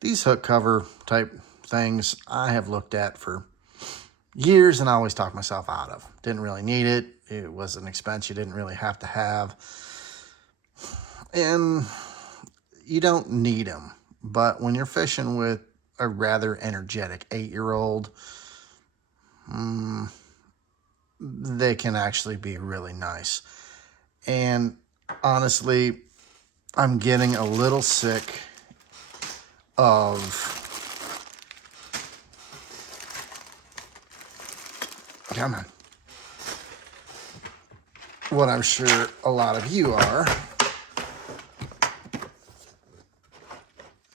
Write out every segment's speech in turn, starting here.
These hook cover type things I have looked at for years and I always talked myself out of. Didn't really need it. It was an expense you didn't really have to have. And you don't need them. But when you're fishing with a rather energetic 8-year-old, they can actually be really nice. And honestly, I'm getting a little sick of come on. What I'm sure a lot of you are.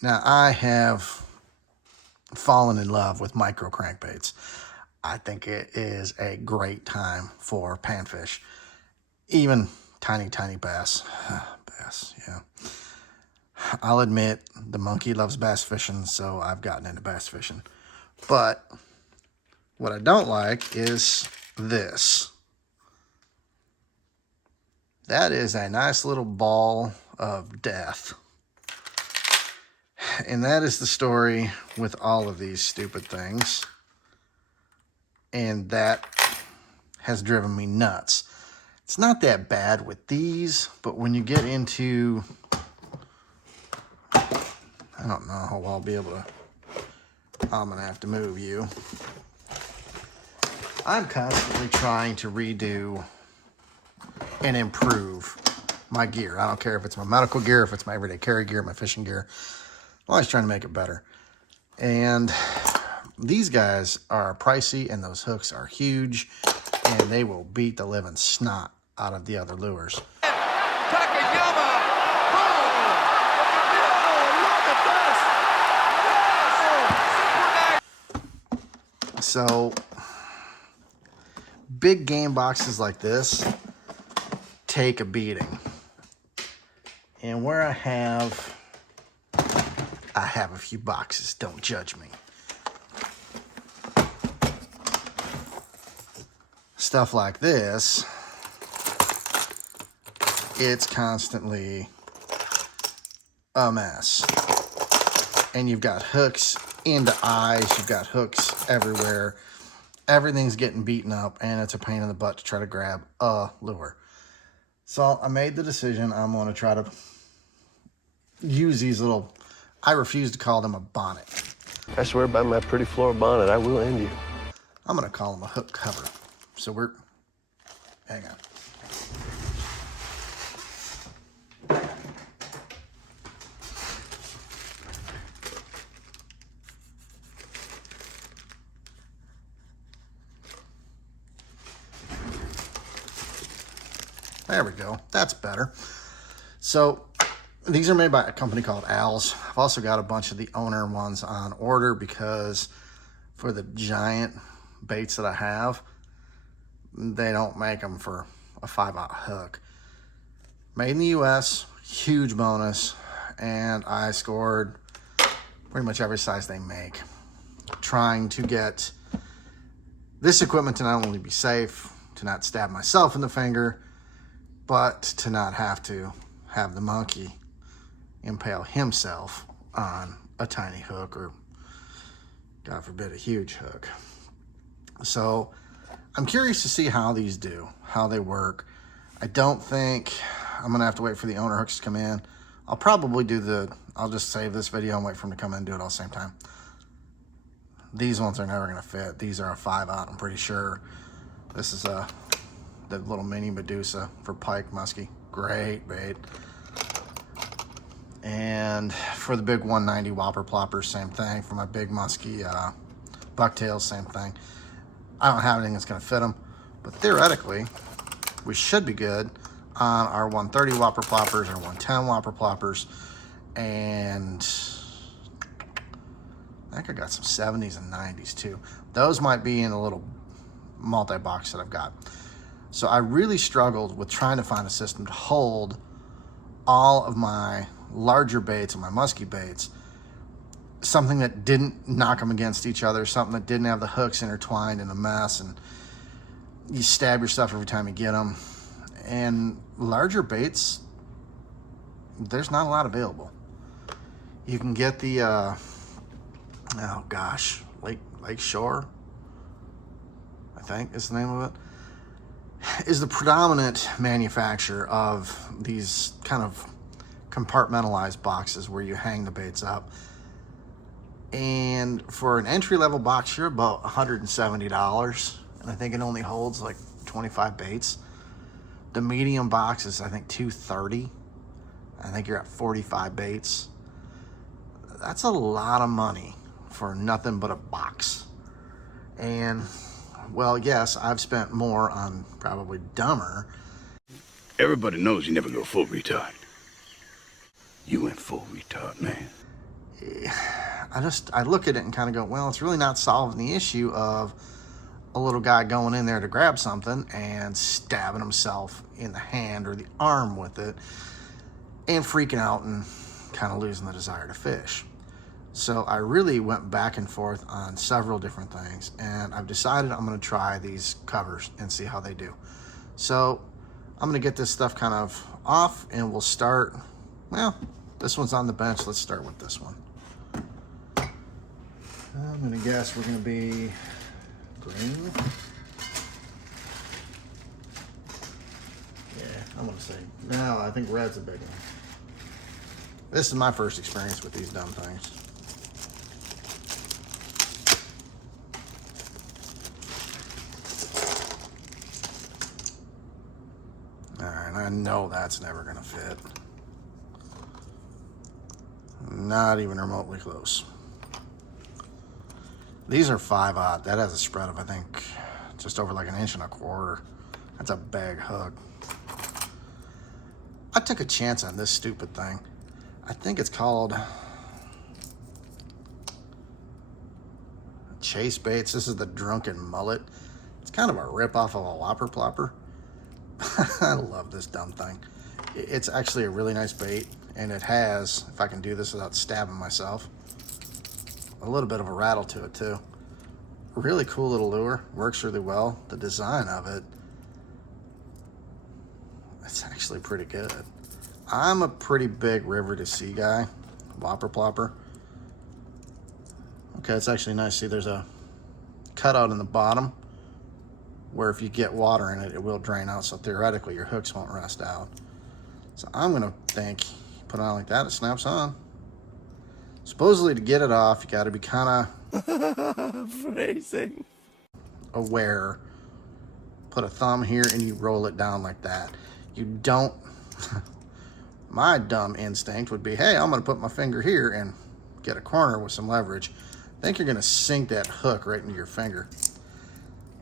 Now, I have fallen in love with micro crankbaits. I think it is a great time for panfish. Even tiny, tiny bass. Bass, yeah. I'll admit, the monkey loves bass fishing, so I've gotten into bass fishing. But what I don't like is this. That is a nice little ball of death. And that is the story with all of these stupid things. And that has driven me nuts. It's not that bad with these, but when you get into, I don't know how I'll be able to, I'm going to have to move you. I'm constantly trying to redo and improve my gear. I don't care if it's my medical gear, if it's my everyday carry gear, my fishing gear. I'm always trying to make it better. And these guys are pricey and those hooks are huge and they will beat the living snot out of the other lures. So big game boxes like this take a beating. And where I have a few boxes, don't judge me. Stuff like this, it's constantly a mess. And you've got hooks into eyes, you've got hooks everywhere. Everything's getting beaten up and it's a pain in the butt to try to grab a lure. So I made the decision I'm going to try to use these little, I refuse to call them a bonnet. I swear by my pretty floor bonnet, I will end you. I'm going to call them a hook cover. So hang on. There we go. That's better. So these are made by a company called Al's. I've also got a bunch of the owner ones on order because for the giant baits that I have, they don't make them for a 5/0 hook. Made in the US, huge bonus, and I scored pretty much every size they make. Trying to get this equipment to not only be safe, to not stab myself in the finger, but to not have to have the monkey impale himself on a tiny hook or, God forbid, a huge hook. So I'm curious to see how these do, how they work. I don't think I'm going to have to wait for the owner hooks to come in. I'll probably I'll just save this video and wait for them to come in and do it all at the same time. These ones are never going to fit. These are a 5/0, I'm pretty sure. This is the little mini Medusa for pike, musky. Great bait. And for the big 190 whopper ploppers, same thing. For my big musky bucktails, same thing. I don't have anything that's going to fit them, but theoretically, we should be good on our 130 whopper ploppers, our 110 whopper ploppers, and I think I got some 70s and 90s too. Those might be in a little multi-box that I've got. So I really struggled with trying to find a system to hold all of my larger baits and my musky baits, something that didn't knock them against each other, something that didn't have the hooks intertwined in a mess, and you stab yourself every time you get them. And larger baits, there's not a lot available. You can get the oh gosh, Lake Shore, I think is the name of it, is the predominant manufacturer of these kind of compartmentalized boxes where you hang the baits up. And for an entry-level box, you're about $170, and I think it only holds like 25 baits. The medium box is, I think, $230. I think you're at 45 baits. That's a lot of money for nothing but a box. And, well, yes, I've spent more on probably dumber. Everybody knows you never go full retard. You went full retard, man. I look at it and kind of go, well, it's really not solving the issue of a little guy going in there to grab something and stabbing himself in the hand or the arm with it and freaking out and kind of losing the desire to fish. So I really went back and forth on several different things, and I've decided I'm going to try these covers and see how they do. So I'm going to get this stuff kind of off, and we'll start. Well, this one's on the bench. Let's start with this one. I'm going to guess we're going to be green. Yeah, I'm going to say, no, I think red's a big one. This is my first experience with these dumb things. All right, I know that's never going to fit. Not even remotely close. These are 5/0. That has a spread of, I think, just over like 1.25 inches. That's a big hook. I took a chance on this stupid thing. I think it's called Chase Baits. This is the Drunken Mullet. It's kind of a rip-off of a Whopper Plopper. I love this dumb thing. It's actually a really nice bait, and it has, if I can do this without stabbing myself, a little bit of a rattle to it too. Really cool little lure. Works really well. The design of it, it's actually pretty good. I'm a pretty big river to sea guy. Whopper Plopper. Okay, it's actually nice. See, there's a cutout in the bottom where if you get water in it, it will drain out. So theoretically, your hooks won't rust out. So I'm gonna think, put it on like that, it snaps on. Supposedly to get it off, you gotta be kind of Phrasing. aware. Put a thumb here and you roll it down like that. You don't, my dumb instinct would be, hey, I'm gonna put my finger here and get a corner with some leverage. I think you're gonna sink that hook right into your finger.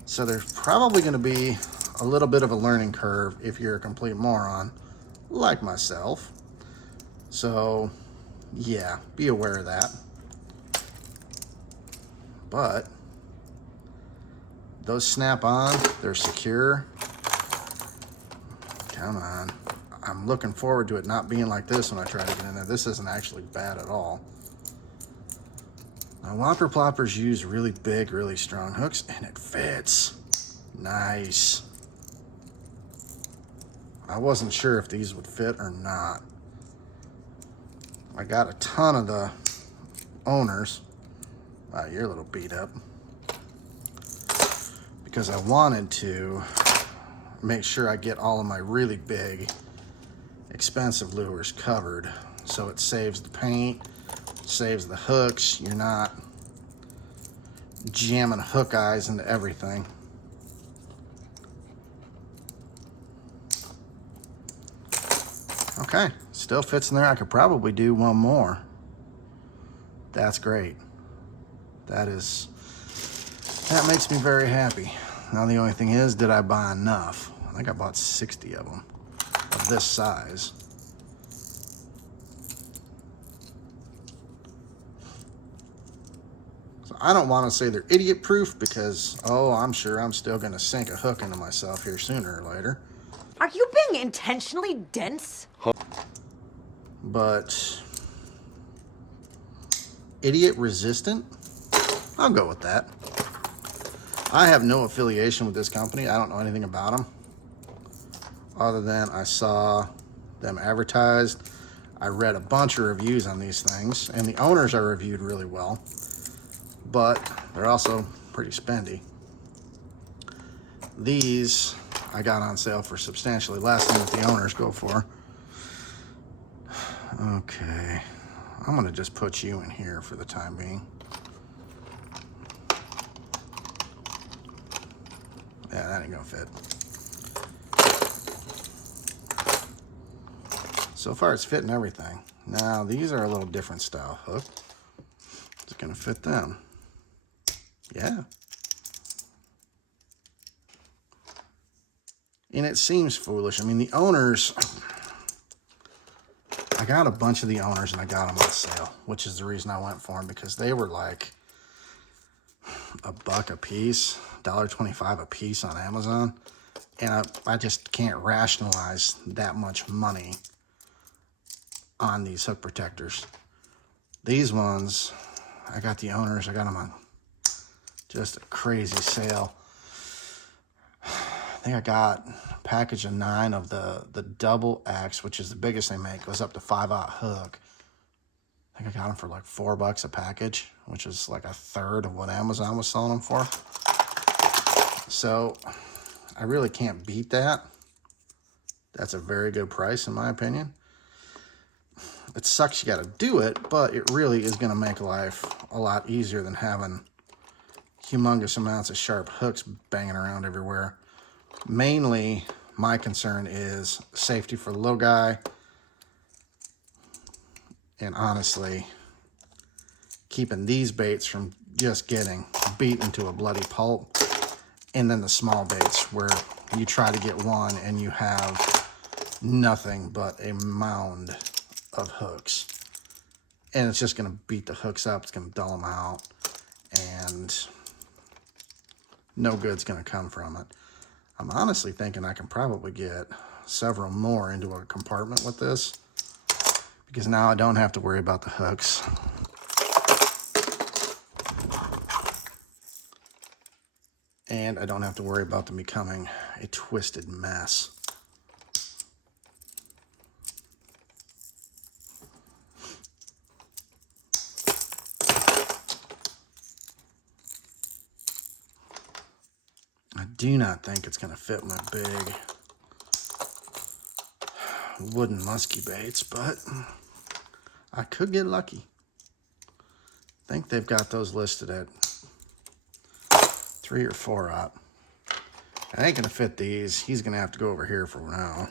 So there's probably gonna be a little bit of a learning curve if you're a complete moron, like myself. So yeah, be aware of that. But those snap on, they're secure. Come on. I'm looking forward to it not being like this when I try to get in there. This isn't actually bad at all. Now, Whopper Ploppers use really big, really strong hooks, and it fits. Nice. I wasn't sure if these would fit or not. I got a ton of the owners. Wow, you're a little beat up. Because I wanted to make sure I get all of my really big, expensive lures covered. So it saves the paint, saves the hooks. You're not jamming hook eyes into everything. Okay, still fits in there. I could probably do one more. That's great. That makes me very happy. Now the only thing is, did I buy enough? I think I bought 60 of them of this size. So I don't want to say they're idiot proof because, oh, I'm sure I'm still going to sink a hook into myself here sooner or later. Are you being intentionally dense? But idiot resistant? I'll go with that. I have no affiliation with this company. I don't know anything about them other than I saw them advertised. I read a bunch of reviews on these things, and the owners are reviewed really well. but they're also pretty spendy. These I got on sale for substantially less than what the owners go for. Okay, I'm gonna just put you in here for the time being. Yeah, that ain't gonna fit. So far it's fitting everything. Now these are a little different style hook. It's gonna fit them. Yeah. And it seems foolish. I mean, the owners, I got a bunch of the owners and I got them on sale, which is the reason I went for them, because they were like $1 a piece, $1.25 a piece on Amazon. And I just can't rationalize that much money on these hook protectors. These ones, I got the owners, I got them on just a crazy sale. I think I got a package of 9 of the double X, which is the biggest they make. It goes up to 5/0 hook. I think I got them for like $4 a package, which is like a third of what Amazon was selling them for. So I really can't beat that. That's a very good price in my opinion. It sucks you got to do it, but it really is going to make life a lot easier than having humongous amounts of sharp hooks banging around everywhere. Mainly, my concern is safety for the little guy. And honestly, keeping these baits from just getting beat into a bloody pulp. And then the small baits where you try to get one and you have nothing but a mound of hooks. And it's just going to beat the hooks up. It's going to dull them out. And no good's going to come from it. I'm honestly thinking I can probably get several more into a compartment with this, because now I don't have to worry about the hooks. And I don't have to worry about them becoming a twisted mess. I do not think it's going to fit my big wooden musky baits, but I could get lucky. I think they've got those listed at 3 or 4/0. I ain't going to fit these. He's going to have to go over here for now.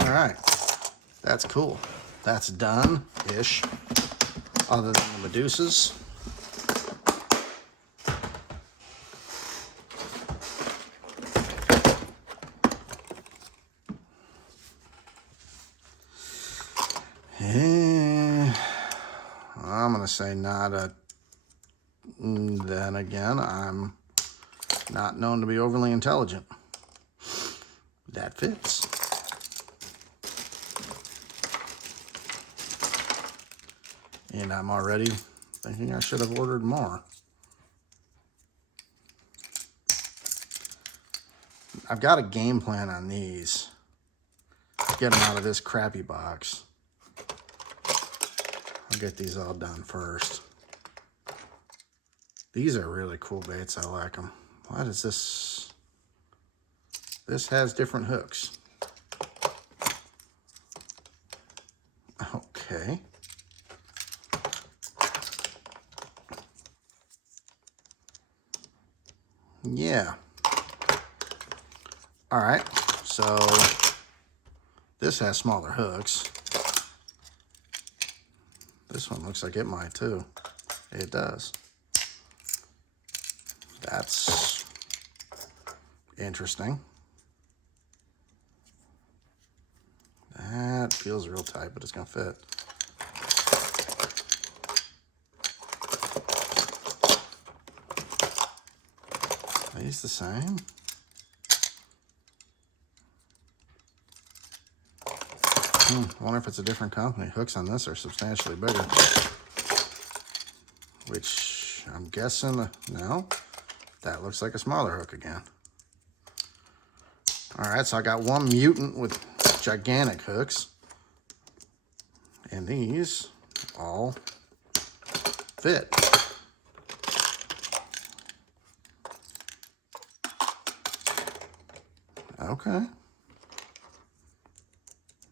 All right. That's cool. That's done-ish, other than the Medusas. I'm going to say not a... Then again, I'm not known to be overly intelligent. That fits. And I'm already thinking I should have ordered more. I've got a game plan on these. Get them out of this crappy box. I'll get these all done first. These are really cool baits. I like them. What is this? This has different hooks. Okay. Yeah. All right. So this has smaller hooks. This one looks like it might too. It does. That's interesting. That feels real tight, but it's gonna fit. Are these the same? I wonder if it's a different company. Hooks on this are substantially bigger. Which I'm guessing, no. That looks like a smaller hook again. All right, so I got one mutant with gigantic hooks. And these all fit. Okay.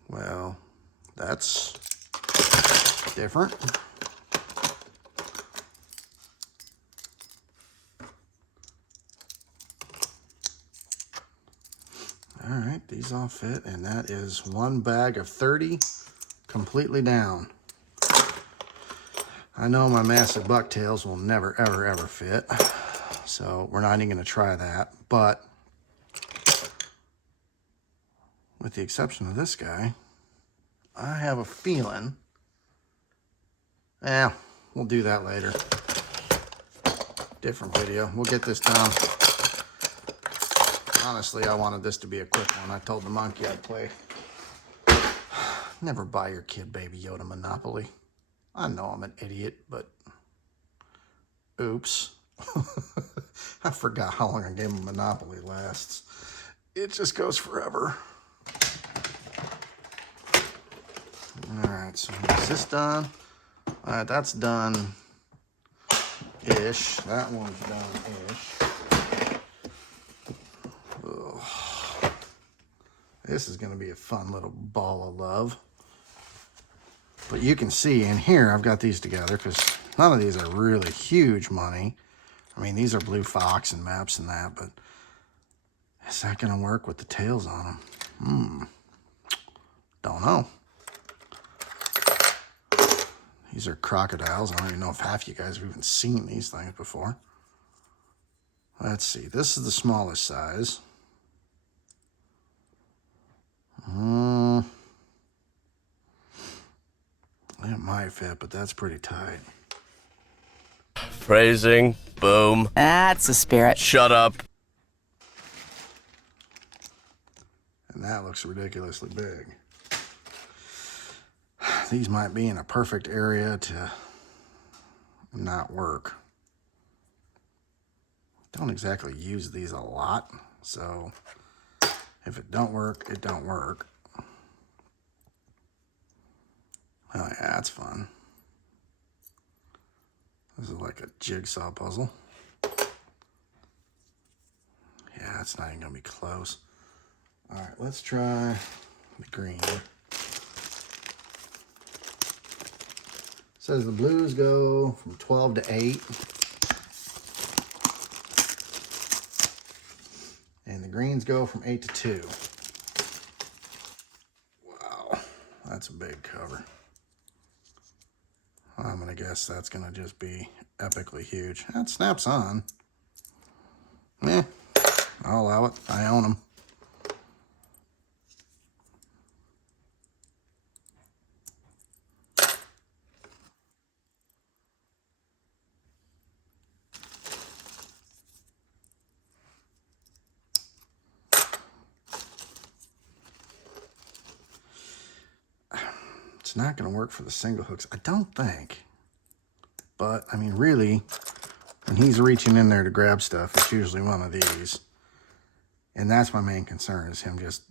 Well, that's different. All right, these all fit, and that is one bag of 30 completely down. I know my massive bucktails will never, ever, ever fit, so we're not even going to try that, but with the exception of this guy, I have a feeling, we'll do that later. Different video. We'll get this done. Honestly, I wanted this to be a quick one. I told the monkey I'd play. Never buy your kid Baby Yoda Monopoly. I know I'm an idiot, but oops. I forgot how long a game of Monopoly lasts. It just goes forever. Alright, so is this done? Alright, that's done-ish. That one's done-ish. This is going to be a fun little ball of love. But you can see in here, I've got these together because none of these are really huge money. I mean, these are Blue Fox and maps and that, but is that going to work with the tails on them? Don't know. These are crocodiles. I don't even know if half you guys have even seen these things before. Let's see. This is the smallest size. It might fit, but that's pretty tight. Phrasing. Boom. That's the spirit. Shut up. And that looks ridiculously big. These might be in a perfect area to not work. Don't exactly use these a lot, so if it don't work, it don't work. Oh yeah, that's fun. This is like a jigsaw puzzle. Yeah, it's not even gonna be close. All right, let's try the green. It says the blues go from 12 to 8. And the greens go from 8 to 2. Wow, that's a big cover. I'm gonna guess that's gonna just be epically huge. That snaps on. I'll allow it. I own them. It's not going to work for the single hooks, I don't think. But, I mean, really, when he's reaching in there to grab stuff, it's usually one of these. And that's my main concern, is him just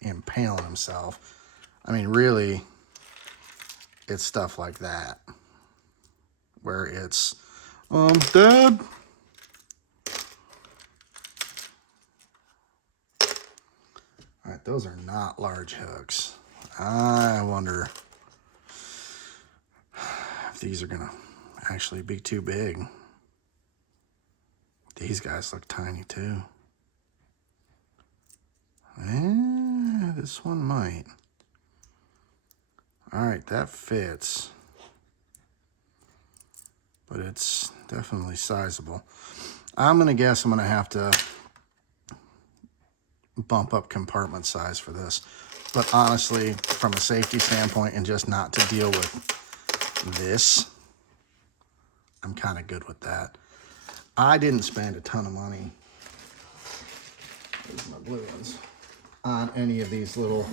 impaling himself. I mean, really, it's stuff like that. Where it's, Dad. All right, those are not large hooks. I wonder if these are gonna actually be too big. These guys look tiny too. This one might. All right, that fits. But it's definitely sizable. I'm gonna guess I'm gonna have to bump up compartment size for this. But honestly, from a safety standpoint and just not to deal with this, I'm kind of good with that. I didn't spend a ton of money, these are my blue ones, on any of these little,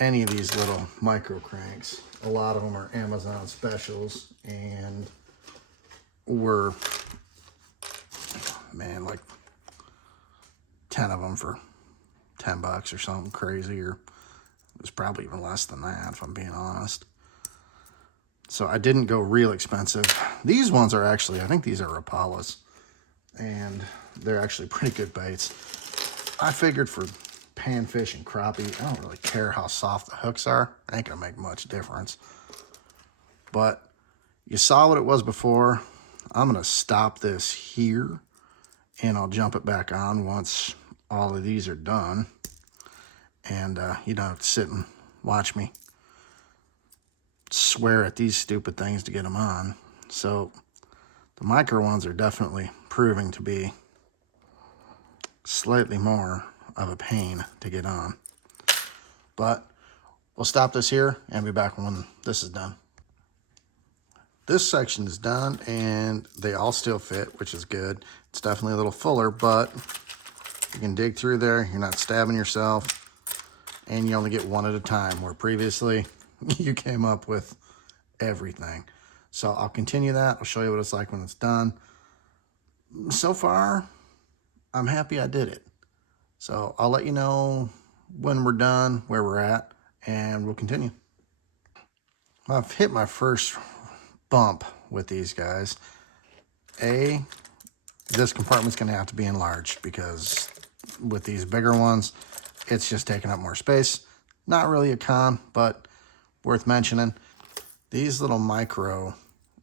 any of these little micro cranks. A lot of them are Amazon specials and were, man, like 10 of them for $10 or something crazy, or it was probably even less than that, if I'm being honest. So I didn't go real expensive. These ones are actually, I think these are Rapalas, and they're actually pretty good baits. I figured for panfish and crappie, I don't really care how soft the hooks are. It ain't gonna make much difference. But you saw what it was before. I'm gonna stop this here, and I'll jump it back on once all of these are done. And you don't have to sit and watch me swear at these stupid things to get them on. So the micro ones are definitely proving to be slightly more of a pain to get on. But we'll stop this here and be back when this is done. This section is done and they all still fit, which is good. It's definitely a little fuller, but you can dig through there. You're not stabbing yourself, and you only get one at a time, where previously you came up with everything. So I'll continue that. I'll show you what it's like when it's done. So far, I'm happy I did it. So I'll let you know when we're done, where we're at, and we'll continue. I've hit my first bump with these guys. This compartment's going to have to be enlarged, because with these bigger ones, it's just taking up more space. Not really a con, but worth mentioning. These little micro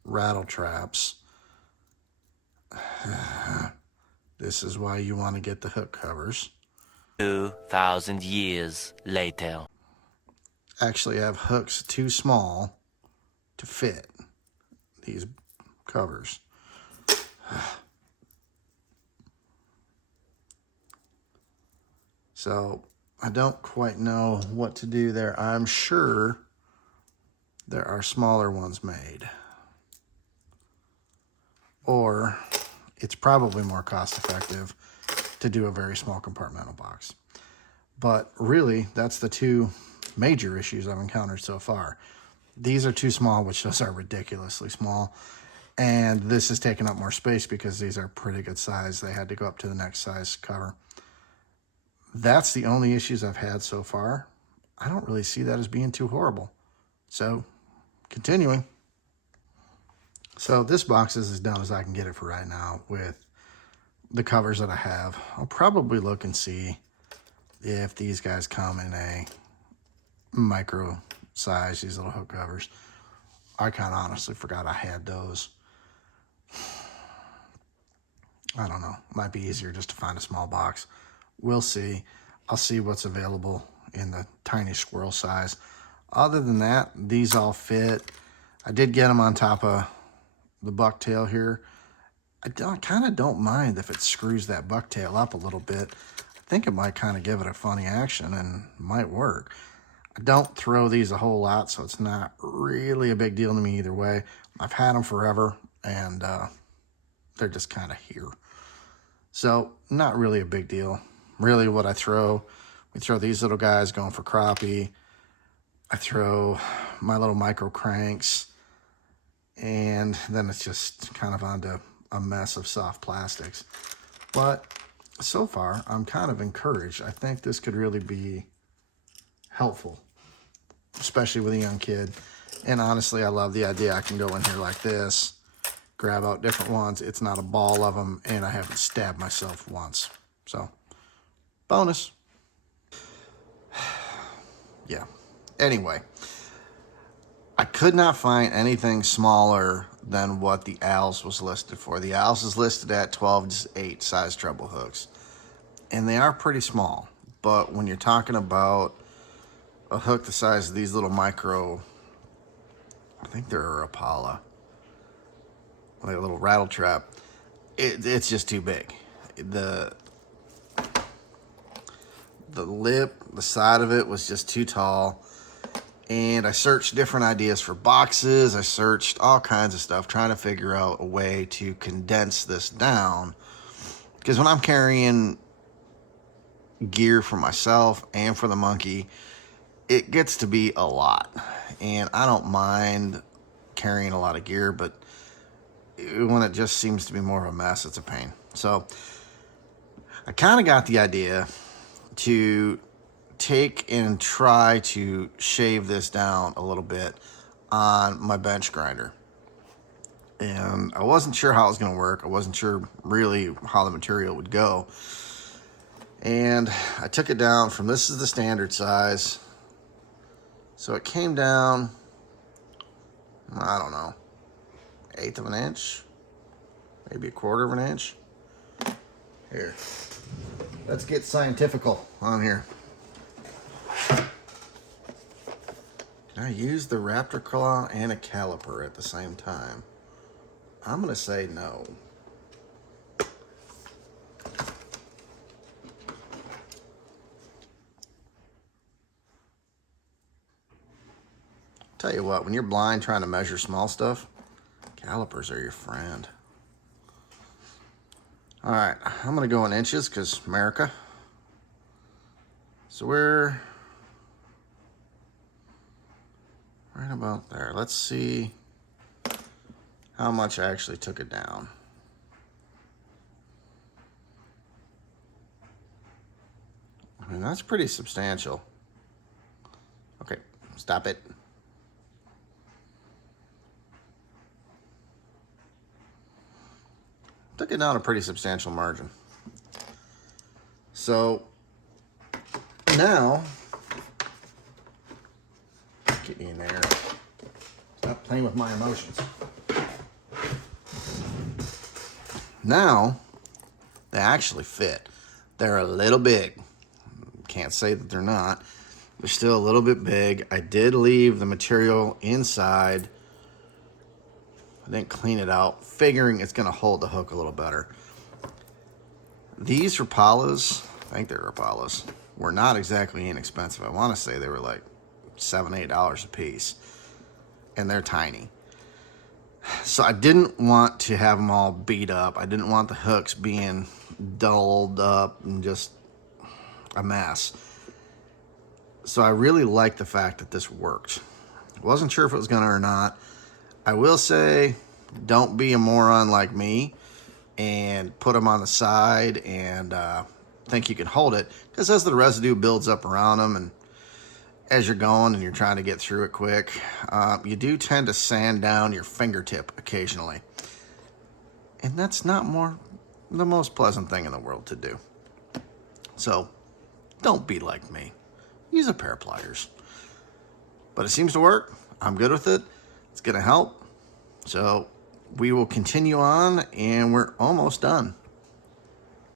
rattle traps, this is why you want to get the hook covers. 2,000 years later. Actually have hooks too small to fit these covers. So I don't quite know what to do there. I'm sure there are smaller ones made, or it's probably more cost effective to do a very small compartmental box. But really, that's the two major issues I've encountered so far. These are too small, which those are ridiculously small. And this is taking up more space because these are pretty good size. They had to go up to the next size cover. That's the only issues I've had so far. I don't really see that as being too horrible. So, continuing. So this box is as done as I can get it for right now with the covers that I have. I'll probably look and see if these guys come in a micro size, these little hook covers. I kind of honestly forgot I had those. I don't know. Might be easier just to find a small box. We'll see. I'll see what's available in the tiny squirrel size. Other than that, these all fit. I did get them on top of the bucktail here. I kind of don't mind if it screws that bucktail up a little bit. I think it might kind of give it a funny action and might work. I don't throw these a whole lot, so it's not really a big deal to me either way. I've had them forever, and they're just kind of here. So not really a big deal. Really what I throw, we throw these little guys going for crappie. I throw my little micro cranks, and then it's just kind of onto a mess of soft plastics. But so far, I'm kind of encouraged. I think this could really be helpful, especially with a young kid. And honestly, I love the idea I can go in here like this, grab out different ones. It's not a ball of them, and I haven't stabbed myself once. So, bonus. Yeah. Anyway, I could not find anything smaller than what the Owls was listed for. The Owls is listed at 12-8 size treble hooks, and they are pretty small. But when you're talking about a hook the size of these little micro, I think they're a Rapala, like a little rattle trap, it's just too big. The lip, the side of it was just too tall. And I searched different ideas for boxes. I searched all kinds of stuff, trying to figure out a way to condense this down. Because when I'm carrying gear for myself and for the monkey, it gets to be a lot. And I don't mind carrying a lot of gear, but when it just seems to be more of a mess, it's a pain. So I kind of got the idea to take and try to shave this down a little bit on my bench grinder. And I wasn't sure how it was going to work. I wasn't sure really how the material would go. And I took it down from, this is the standard size. So it came down, I don't know, 1/8 of an inch, maybe 1/4 of an inch. Here, let's get scientifical on here. Can I use the raptor claw and a caliper at the same time? I'm gonna say no. Tell you what, when you're blind trying to measure small stuff, calipers are your friend. All right, I'm gonna go in inches because America. So we're right about there. Let's see how much I actually took it down. I mean, that's pretty substantial. Okay, stop it. Took it down a pretty substantial margin. So now, get you in there. Stop playing with my emotions. Now, they actually fit. They're a little big. Can't say that they're not. They're still a little bit big. I did leave the material inside. I didn't clean it out, figuring it's going to hold the hook a little better. These Rapalas, I think they're Rapalas, were not exactly inexpensive. I want to say they were like $7, $8 a piece. And they're tiny. So I didn't want to have them all beat up. I didn't want the hooks being dulled up and just a mess. So I really liked the fact that this worked. Wasn't sure if it was going to or not. I will say, don't be a moron like me and put them on the side and think you can hold it, because as the residue builds up around them and as you're going and you're trying to get through it quick, you do tend to sand down your fingertip occasionally. And that's not the most pleasant thing in the world to do. So don't be like me. Use a pair of pliers. But it seems to work. I'm good with it. It's going to help. So we will continue on, and we're almost done.